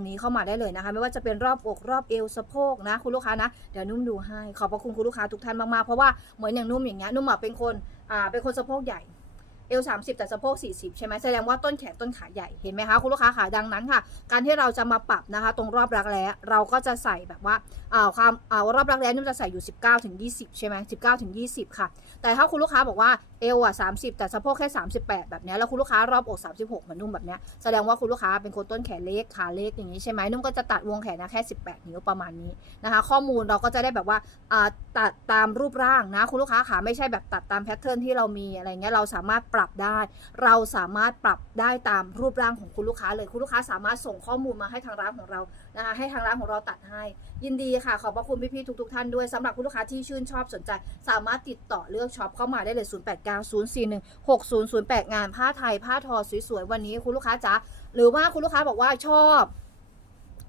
รงนี้เข้ามาได้เลยนะคะ ไม่ว่าจะเป็นรอบอกรอบเอวสะโพกนะ คุณลูกค้านะเดี๋ยวนุ่มดูให้ขอบพระคุณคุณลูกค้าทุกท่านมากๆเพราะว่าเหมือนอย่างนุ่มอย่างเงี้ยนุ่มเป็นคนอ่าเป็นคนสะโพกใหญ่ เอว30แต่สะโพก40ใช่ไหมแสดงว่าต้นแขนต้นขาใหญ่เห็นไหมคะคุณลูกค้าขาดังนั้นค่ะ การที่เราจะมาปรับนะคะตรงรอบรักแร้เราก็จะใส่แบบว่าอ่าความอ่ารอบรักแร้นุ่มจะใส่อยู่19ถึง20ใช่ไหม19ถึง20ค่ะ แต่ถ้าคุณลูกค้าบอกว่าเอวอะ30แต่สะโพกแค่38แบบนี้แล้วคุณลูกค้ารอบอก36เหมือนนุ่มแบบนี้แสดงว่าคุณลูกค้าเป็นคนต้นแขนเล็กขาเล็กอย่างนี้ใช่ไหมนุ่มก็จะตัดวงแขนนะแค่18นิ้วประมาณนี้นะคะข้อมูลเราก็จะได้แบบว่าอ่าตัดตามรูปร่างนะคุณลูกค้าขาไม่ใช่แบบตัดตามแพทเทิร์นที่เรามีอะไรเงี้ยเราสามารถปรับได้ เราสามารถปรับได้ตามรูปร่างของคุณลูกค้าเลยคุณลูกค้าสามารถส่งข้อมูลมาให้ทางร้านของเรานะคะให้ทางร้านของเราตัดให้ ยินดีค่ะ ขอบพระคุณพี่ๆทุกๆท่านด้วยสำหรับคุณลูกค้าที่ชื่นชอบสนใจ สามารถติดต่อเลือกช็อปเข้ามาได้เลย 0890416008 งานผ้าไทยผ้าทอสวยๆวันนี้คุณลูกค้าจ๋าหรือว่าคุณลูกค้าบอกว่าชอบ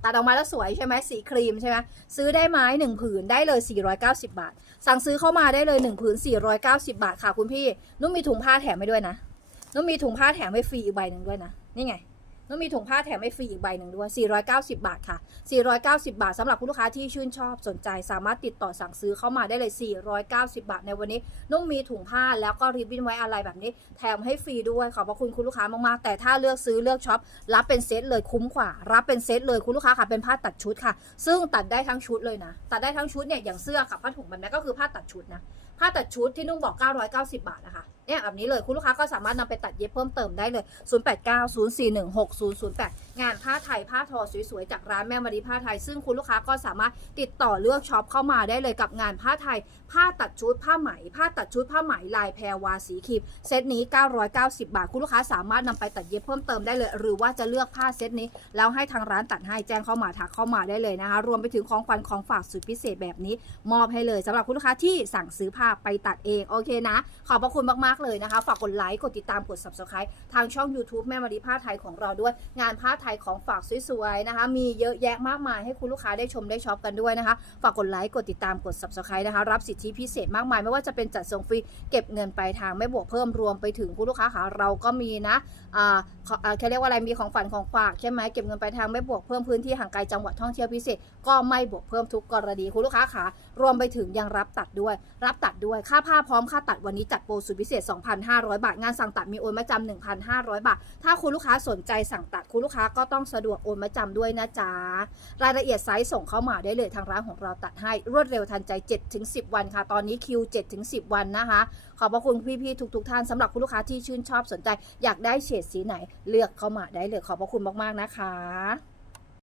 ตัดออกมาแล้วสวยใช่ไหมสีครีมใช่ไหมซื้อได้ไหมหนึ่งผืนได้เลย 490 บาท สั่งซื้อเข้ามาได้เลยหนึ่งผืน490 บาทค่ะคุณพี่ นุ่มมีถุงผ้าแถมให้ด้วยนะ นุ่มมีถุงผ้าแถมให้ฟรีอีกใบหนึ่งด้วยนะ นี่ไง นุ่มมีถุงผ้าแถมให้ฟรีอีกใบหนึ่งด้วย 490 บาทค่ะ 490 บาทสำหรับคุณลูกค้าที่ชื่นชอบสนใจ สามารถติดต่อสั่งซื้อเข้ามาได้เลย 490 บาทในวันนี้นุ่มมีถุงผ้าแล้วก็ริบบิ้นไว้อะไรแบบนี้ แถมให้ฟรีด้วยขอบพระคุณคุณลูกค้ามากๆ แต่ถ้าเลือกซื้อเลือกช็อปรับเป็นเซตเลยคุ้มกว่า รับเป็นเซตเลยคุณลูกค้าค่ะเป็นผ้าตัดชุดค่ะ ซึ่งตัดได้ทั้งชุดเลยนะตัดได้ทั้งชุดเนี่ยอย่างเสื้อกับผ้าถุงแบบนี้ก็คือผ้าตัดชุดนะผ้าตัดชุดที่นุ่งบอก 990 บาทนะคะ เนี่ยแบบนี้เลยคุณลูกค้าก็สามารถนำไปตัดเย็บเพิ่มเติมได้เลย 0890416008 งานผ้าไทยผ้าทอสวยๆ จากร้านแม่มารีผ้าไทย ซึ่งคุณลูกค้าก็สามารถติดต่อเลือกช็อปเข้ามาได้เลยกับงานผ้าไทย ผ้าตัดชุดผ้าไหม ผ้าตัดชุดผ้าไหมลายแพรวาสีครีมเซตนี้ 990 บาท คุณลูกค้าสามารถนำไปตัดเย็บเพิ่มเติมได้เลย หรือว่าจะเลือกผ้าเซตนี้แล้วให้ทางร้านตัดให้แจ้งเข้ามาทักเข้ามาได้เลยนะคะ รวมไปถึงของขวัญของฝากสุดพิเศษแบบนี้ มอบให้เลยสำหรับคุณลูกค้าที่สั่งซื้อผ้าไปตัดเองโอเคนะ ขอบพระคุณมากๆเลยนะคะ ฝากกดไลค์ กดติดตามกด subscribe ทางช่อง YouTube แม่มารีผ้าไทยของเราด้วย งานผ้าไทยของฝากสวยๆนะคะ มีเยอะแยะมากมายให้คุณลูกค้าได้ชมได้ช็อปกันด้วยนะคะ ฝากกดไลค์ กดติดตามกด subscribe นะคะ รับสิทธิพิเศษมากมาย ไม่ว่าจะเป็นจัดส่งฟรี เก็บเงินปลายทางไม่บวกเพิ่มรวมไปถึงคุณลูกค้าค่ะเราก็มีนะอ่าอ่าเขาเรียกว่าอะไรมีของฝันของฝากใช่ไหมเก็บเงินปลายทางไม่บวกเพิ่มพื้นที่ห่างไกลจังหวัดท่องเที่ยวพิเศษก็ไม่บวกเพิ่มทุกกรณีคุณลูกค้าขารวมไปถึงยังรับตัดด้วย รับตัดด้วย ค่าผ้าพร้อมค่าตัดวันนี้จัดโปรสุดพิเศษ 2,500 บาท งานสั่งตัดมีโอนมาจำ1,500 บาท ถ้าคุณลูกค้าสนใจสั่งตัดคุณลูกค้าก็ต้องสะดวกโอนมาจำด้วยนะจ๊ะ รายละเอียดไซส์ส่งเข้ามาได้เลยทางร้านของเราตัดให้รวดเร็วทันใจ 7-10 วันค่ะ ตอนนี้คิว 7-10 วันนะคะ ขอบพระคุณพี่ๆทุกๆท่านสำหรับคุณลูกค้าที่ชื่นชอบสนใจ อยากได้เฉดสีไหนเลือกเข้ามาได้เลยขอบพระคุณมากๆนะคะ